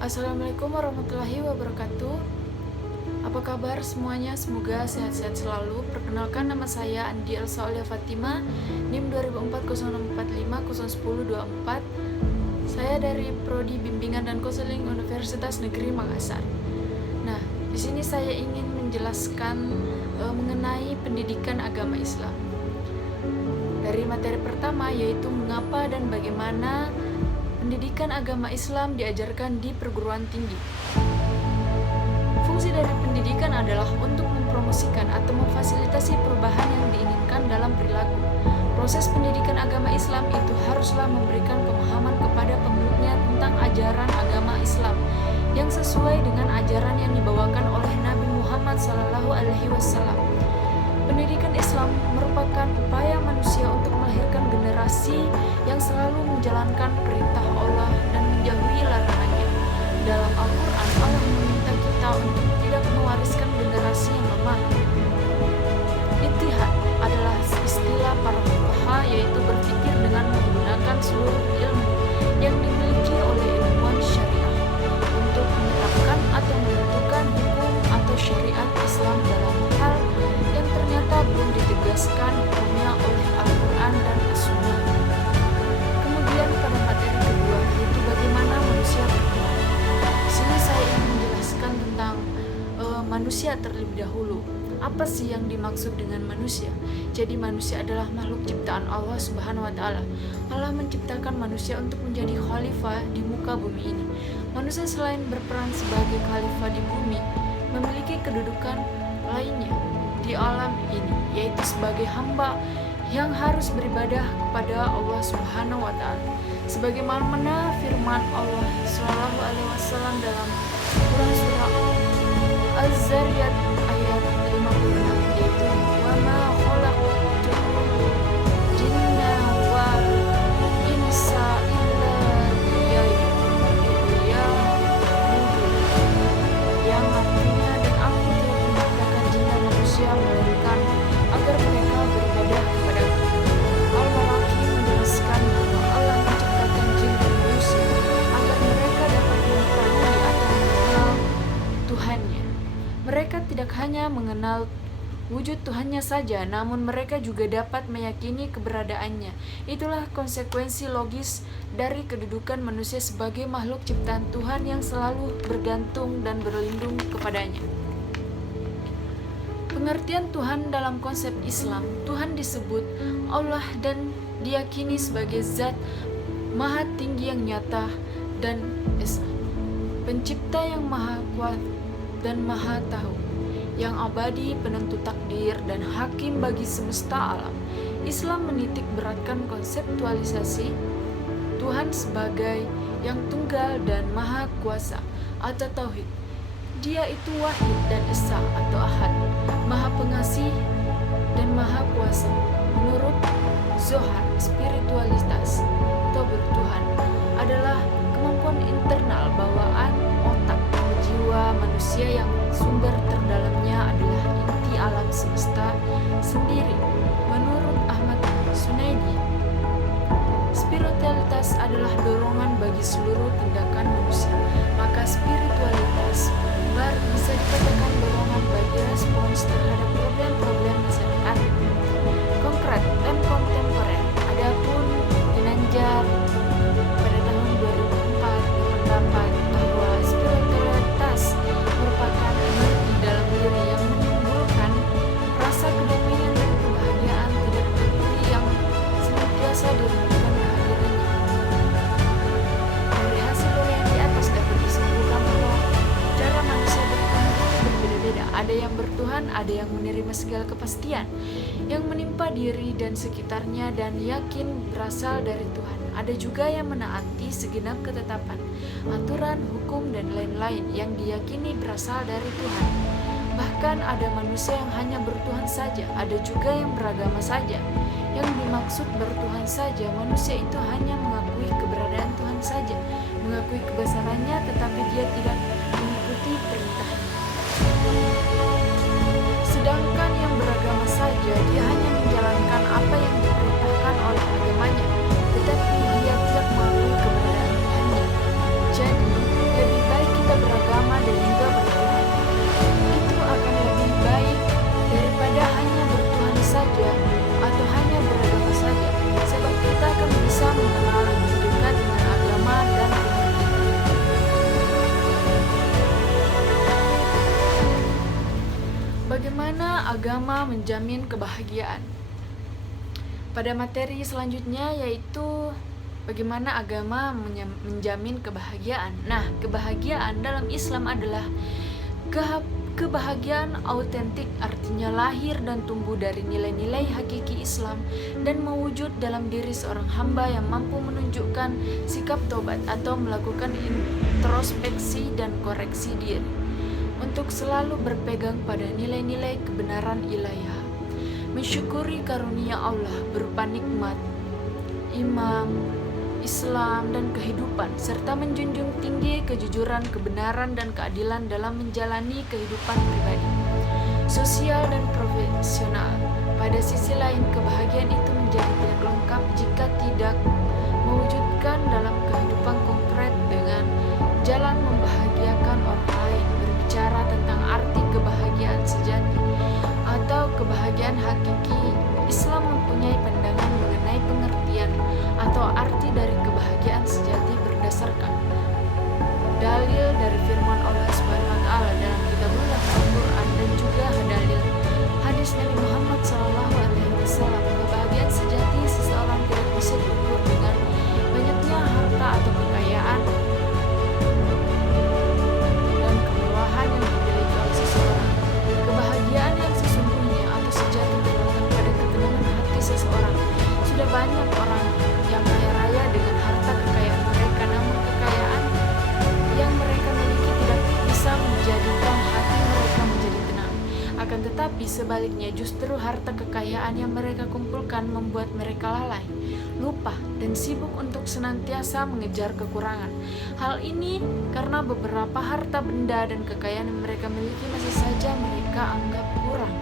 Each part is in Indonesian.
Assalamualaikum warahmatullahi wabarakatuh. Apa kabar semuanya? Semoga sehat-sehat selalu. Perkenalkan, nama saya Andi Elsa Aulia Fatima, NIM 2004 Saya dari Prodi Bimbingan dan Konseling Universitas Negeri Makassar. Nah, di sini saya ingin menjelaskan mengenai pendidikan agama Islam. Dari materi pertama, yaitu mengapa dan bagaimana pendidikan agama Islam diajarkan di perguruan tinggi. Fungsi dari pendidikan adalah untuk mempromosikan atau memfasilitasi perubahan yang diinginkan dalam perilaku. Proses pendidikan agama Islam itu haruslah memberikan pemahaman kepada pemeluknya tentang ajaran agama Islam yang sesuai dengan ajaran yang dibawakan oleh Nabi Muhammad SAW. Pendidikan Islam merupakan upaya manusia untuk melahirkan generasi yang selalu menjalankan perintah Allah dan menjauhi larangannya. Dalam Al-Quran, Allah meminta kita untuk tidak mewariskan generasi yang lemah. Ittihad adalah istilah para fuqaha, yaitu berpikir dengan menggunakan seluruh ilmu yang dimiliki oleh ilmuwan syariah untuk menetapkan atau menentukan hukum atau syariat Islam dalam hal yang ternyata belum ditegaskan hukumnya oleh Al-Quran dan As-Sunnah. Kemudian pada materi kedua, yaitu bagaimana manusia berkembang. Di sini saya ingin menjelaskan tentang manusia terlebih dahulu. Apa sih yang dimaksud dengan manusia? Jadi manusia adalah makhluk ciptaan Allah Subhanahu wa taala. Allah menciptakan manusia untuk menjadi khalifah di muka bumi ini. Manusia selain berperan sebagai khalifah di bumi, memiliki kedudukan lainnya di alam ini, yaitu sebagai hamba yang harus beribadah kepada Allah Subhanahu wa taala. Sebagaimana firman Allah Shallallahu alaihi wasallam dalam Quran surah Az-Zariyat ayat 56, yaitu wa ma khalaqtul jinna wal insa illa liya'budun, yang artinya, dan aku tidak menciptakan jin dan manusia melainkan agar mereka beribadah kepadaku. Al-Barahi menjelaskan bahwa Allah menciptakan jin dan manusia agar mereka dapat mengetahui atau mengenal Tuhannya. Mereka tidak hanya mengenal wujud Tuhannya saja, namun mereka juga dapat meyakini keberadaannya. Itulah konsekuensi logis dari kedudukan manusia sebagai makhluk ciptaan Tuhan yang selalu bergantung dan berlindung kepadanya. Pengertian Tuhan dalam konsep Islam, Tuhan disebut Allah dan diyakini sebagai zat maha tinggi yang nyata dan esa, pencipta yang maha kuat dan maha tahu, yang abadi, penentu takdir, dan hakim bagi semesta alam. Islam menitik beratkan konseptualisasi Tuhan sebagai yang tunggal dan maha kuasa atau tauhid. Dia itu wahid dan esa atau ahad, maha pengasih dan maha kuasa. Menurut Zohar, spiritualitas atau bertuhan adalah kemampuan internal bawaan otak dan jiwa manusia yang sumber terdalamnya adalah inti alam semesta sendiri. Menurut Ahmad Sunaidi, spiritualitas adalah dorongan bagi seluruh tindakan manusia. Maka spiritualitas bisa dikatakan dorongan bagi respons terhadap problem-problem masyarakat konkret dan kontemporer. Adapun Ginanjar pada tahun 2004 berpendapat bahwa spiritualitas merupakan energi dalam diri yang menimbulkan rasa kedamaian dan kebahagiaan tidak terpuri yang senantiasa dirindukan kehadirannya. Dari hasil yang di atas dapat disimpulkan bahwa cara manusia bertuhan berbeda-beda. Ada yang bertuhan, ada yang menerima segala kepastian yang menimpa diri dan sekitarnya dan yakin berasal dari Tuhan. Ada juga yang menaati segenap ketetapan, aturan, hukum, dan lain-lain yang diyakini berasal dari Tuhan. Bahkan ada manusia yang hanya bertuhan saja, ada juga yang beragama saja. Yang dimaksud bertuhan saja, manusia itu hanya mengakui keberadaan Tuhan saja, mengakui kebesarannya, tetapi dia tidak mengikuti perintahnya. Sedangkan yang beragama saja, dia hanya menjalankan apa yang diperintahkan oleh agamanya, tetapi dia tidak mengakui keberadaan Tuhannya. Jadi, lebih baik agama menjamin kebahagiaan. Pada materi selanjutnya yaitu bagaimana agama menjamin kebahagiaan. Nah, kebahagiaan dalam Islam adalah kebahagiaan autentik, artinya lahir dan tumbuh dari nilai-nilai hakiki Islam dan mewujud dalam diri seorang hamba yang mampu menunjukkan sikap tobat atau melakukan introspeksi dan koreksi diri untuk selalu berpegang pada nilai-nilai kebenaran ilahiyah, mensyukuri karunia Allah berupa nikmat, iman, Islam, dan kehidupan, serta menjunjung tinggi kejujuran, kebenaran, dan keadilan dalam menjalani kehidupan pribadi, sosial, dan profesional. Pada sisi lain, kebahagiaan itu menjadi tidak lengkap jika tidak mewujudkan dalam kehidupan konkret dengan jalan membahagiakan orang lain. Berbicara tentang arti kebahagiaan sejati atau kebahagiaan hakiki, Islam mempunyai pandangan mengenai pengertian atau arti dari kebahagiaan sejati berdasarkan dalil dari firman Allah Subhanahu wa taala dalam kitabullah Al-Qur'an dan juga dalil hadis Nabi Muhammad SAW. Kebahagiaan sejati seseorang tidak bisa diukur dengan banyaknya harta atau kekayaan dan kemewahan yang dimiliki oleh seseorang. Kebahagiaan yang sesungguhnya atau sejati terletak pada ketenangan hati seseorang. Sudah banyak orang yang kaya raya dengan harta kekayaan mereka, namun kekayaan yang mereka miliki tidak bisa menjadikan hati mereka menjadi tenang. Akan tetapi sebaliknya, justru harta kekayaan yang mereka kumpulkan membuat mereka lalai, lupa, dan sibuk untuk senantiasa mengejar kekurangan. Hal ini karena beberapa harta benda dan kekayaan yang mereka miliki masih saja mereka anggap kurang.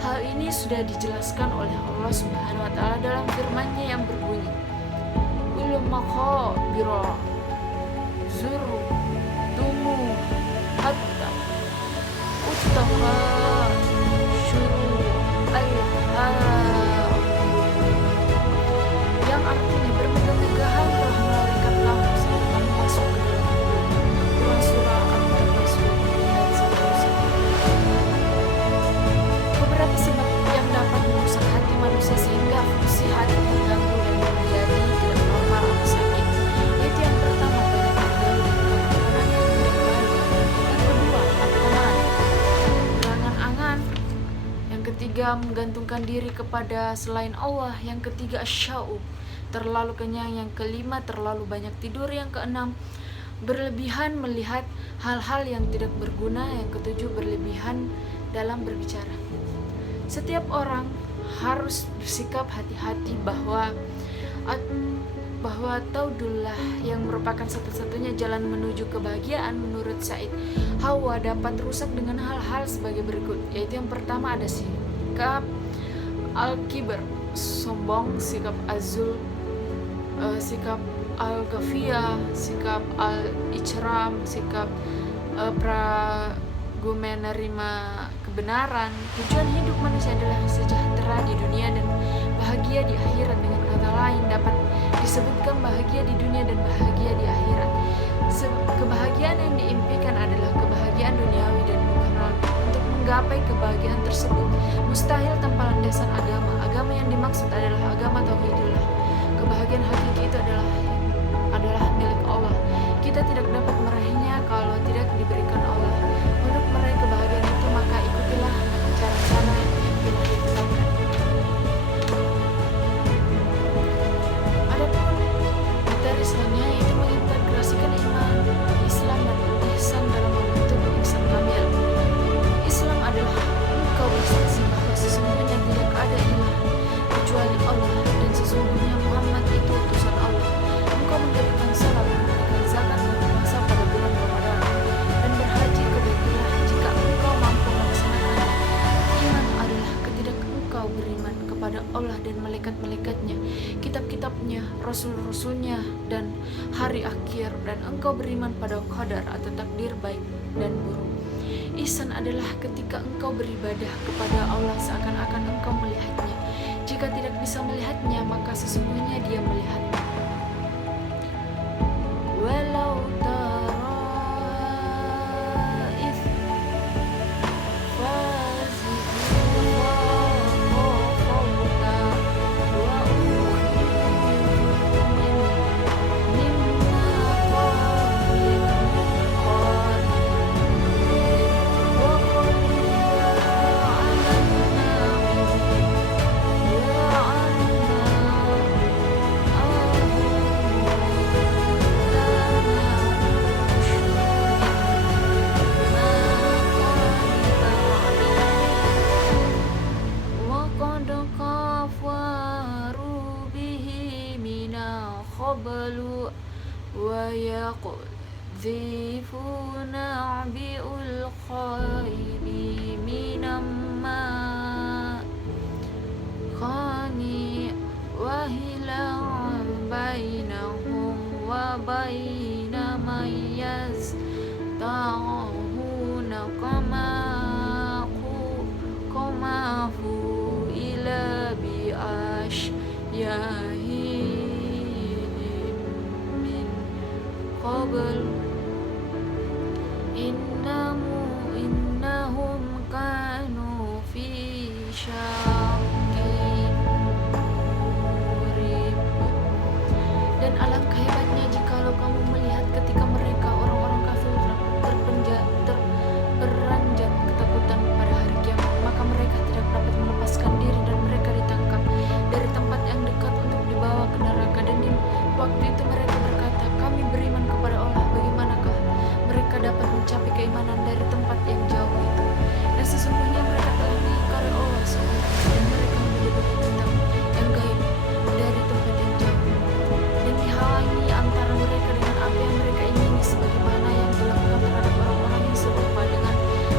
Hal ini sudah dijelaskan oleh Allah Subhanahu wa taala dalam firman-Nya yang berbunyi, "Ulumaqo biro zuru tumu hatta uttaqa syuru al-har", yang artinya bermegah-megahan telah melarikan kamu saat kamu masuk ke dalam kubur. Surah At-Takasur ayat 1. Beberapa sebab yang dapat merusak hati manusia sehingga fungsi hati terganggu dan menjadi tidak normal atau sakit, yaitu yang pertama, banyak bergaul dengan orang yang tidak baik, yang kedua, teman, berangan-angan, yang ketiga, menggantungkan diri kepada selain Allah, yang ketiga, asya'u, terlalu kenyang, yang kelima, terlalu banyak tidur, yang keenam, berlebihan melihat hal-hal yang tidak berguna, yang ketujuh, berlebihan dalam berbicara. Setiap orang harus bersikap hati-hati bahwa taudullah yang merupakan satu-satunya jalan menuju kebahagiaan menurut Said Hawa dapat rusak dengan hal-hal sebagai berikut, yaitu yang pertama ada sikap al-kibr, sombong, sikap azul, sikap al-ghafiyah, sikap al-ijram, sikap menerima kebenaran. Tujuan hidup manusia adalah sejahtera di dunia dan bahagia di akhirat. Dengan kata lain, dapat disebutkan bahagia di dunia dan bahagia di akhirat. Kebahagiaan yang diimpikan adalah kebahagiaan duniawi dan ukhrawi. Untuk menggapai kebahagiaan tersebut mustahil tanpa landasan agama. Agama yang dimaksud adalah agama tauhidullah. Kebahagiaan hakiki itu adalah milik Allah. Kita tidak dapat meraihnya kalau tidak diberikan Allah. Untuk meraih kebahagiaan itu, maka ikutilah cara-cara yang telah ditetapkan. Adapun materi selanjutnya yaitu mengintegrasikan iman, Islam, dan ihsan dalam membentuk insan kamil. Islam adalah engkau bersaksi bahwa sesungguhnya tidak ada ilah kecuali Allah dan sesungguhnya Muhammad itu utusan Allah. Engkau mendirikan salat, menunaikan zakat, berpuasa pada bulan Ramadan, dan berhaji ke Baitullah jika engkau mampu melaksanakannya. Iman adalah ketika engkau beriman kepada Allah dan malaikat-malaikatnya, kitab-kitabnya, rasul-rasulnya, dan hari akhir, dan engkau beriman pada qadar atau takdir baik dan buruk. Ihsan adalah ketika engkau beribadah kepada Allah seakan-akan engkau melihatnya. Jika tidak bisa melihatnya, maka sesungguhnya Dia melihatnya. Walau tara idh fazilun قبل ويقذفون بالخير من السماء وهلا بينهم وبين من يستعون كما إلى بأشيائهم من قبل إنهم كانوا في شك مريب. Dan alangkah hebatnya jikalau kamu melihat ketika mereka orang-orang kafir terperanjat ketakutan pada hari kiamat, maka mereka tidak dapat melepaskan diri dan mereka ditangkap dari tempat yang dekat untuk dibawa ke neraka. Dan di waktu itu mereka berkata, kami beriman kepada Allah, bagaimanakah mereka dapat mencapai keimanan dari tempat yang jauh itu? Dan sesungguhnya mereka telah mengingkari Allah SWT, dan mereka menyebut tentang yang gaib dari tempat yang jauh, dan dihalangi antara mereka dengan apa yang mereka ingini, sebagaimana yang dilakukan terhadap orang-orang yang serupa dengan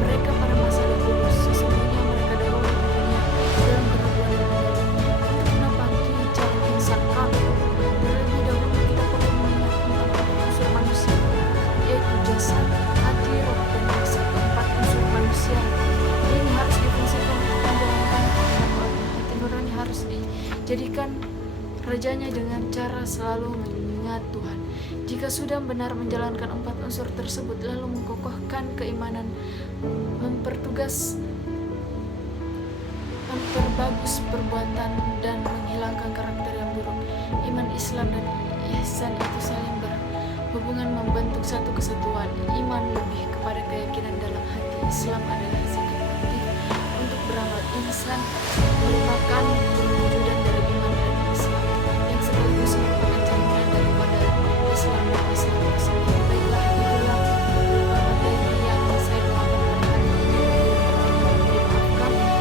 mereka pada masa dahulu. Sesungguhnya mereka dahulu di dunia dalam keraguan dan mendalam. Untuk menapaki jalan insan kami, terlebih dahulu kita perlu mengingat tentang unsur manusia, yaitu jasad, hati, roh, dan nafsu. Keempat unsur manusia ini harus difungsikan untuk menjalankan kehendak Allah. Hati nurani harus dijadikan rajanya dengan cara selalu mengingat Tuhan. Jika sudah benar menjalankan empat unsur tersebut, lalu menkokohkan keimanan, memperbagus perbuatan, dan menghilangkan karakter yang buruk. Iman, Islam, dan ihsan itu saling berhubungan, membentuk satu kesatuan. Iman lebih kepada keyakinan dalam hati. Islam adalah sikap aktif untuk beramal. Ihsan merupakan